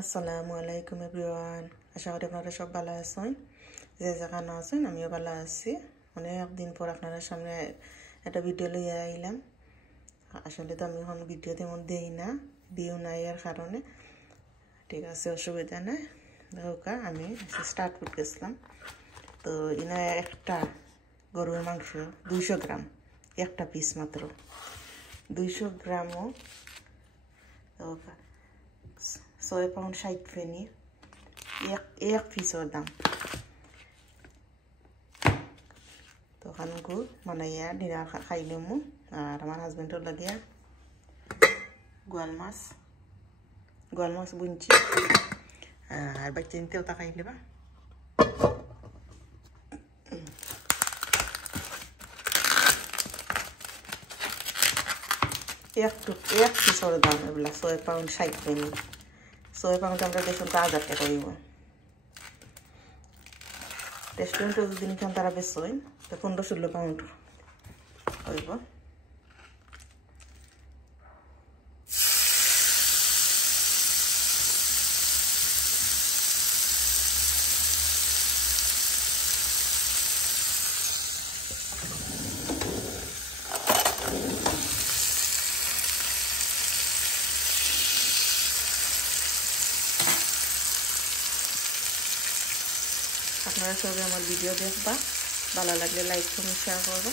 আসসালামু আলাইকুম এভরিওয়ান। আশা করি আপনারা সব ভালো আছেন। যে যেখানে আছেন আমিও ভালো আছি। অনেক দিন পর আপনাদের সামনে একটা ভিডিও লইয়া আইলাম। আসলে তো আমি এখন ভিডিও তেমন দেই না, ভিউ নাই এর কারণে। ঠিক আছে, অসুবিধা নাই। দেখো আমি স্টার্ট করতেছিলাম। তো ইনা একটা গরুর মাংস 200 গ্রাম, একটা পিস মাত্র 200 গ্রামও। £6 60 ফেনি এক পিসের দাম। তো খানকু মানাইয়া ডিনার খাইলাম। আর আমার হাজবেন্ডের লাগিয়া গোয়াল মাছ বুনছি। আর বাচ্চা নিতেও তা খাইলে বা এক পিসের দাম এগুলা £6 60 ফেনি। £6 আমরা দেখুন তো 1000 টাকা হইব। রেস্টুরেন্টে যদি নিতাম তারা বেশ হয় তো £15-16 হইব। আপনারা সবাই আমার ভিডিও দেখবা, ভালো লাগলে লাইক কমেন্ট শেয়ার করবা।